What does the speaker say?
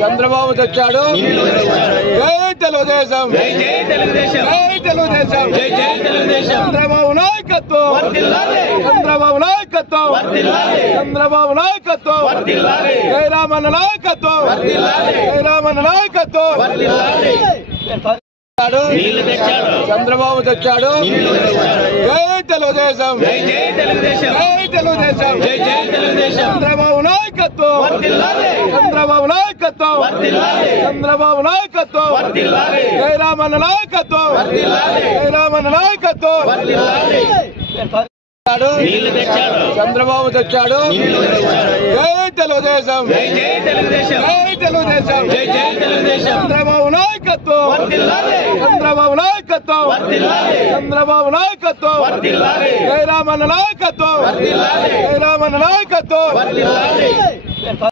చంద్రబాబు తెచ్చాడు. జై తెలుగుదేశం, జై తెలుగుదేశం, జై తెలుగుదేశం, జై తెలుగుదేశం. చంద్రబాబు నాయకత్వం, చంద్రబాబు నాయకత్వం, చంద్రబాబు నాయకత్వం, జయరామన్న నాయకత్వం, జయరామన్న నాయకత్వం. చంద్రబాబు తెచ్చాడు. జై తెలుగుదేశం, జై తెలుగుదేశం, జై తెలుగుదేశం, జై తెలుగుదేశం. చంద్రబాబు నాయకత్వం, చంద్రబాబు నాయకత్వం, చంద్రబాబు నాయకత్వం, జయరామన్న నాయకత్వం, జయరామన్న నాయకత్వం. చంద్రబాబు తెచ్చాడు. జై తెలుగుదేశం, జై తెలుగుదేశం, జై తెలుగుదేశం, జై తెలుగుదేశం. చంద్రబాబు నాయకత్వం, చంద్రబాబు నాయకత్వం, చంద్రబాబు నాయకత్వం, జయరామన్న నాయకత్వం, జయరామన్న నాయకత్వం.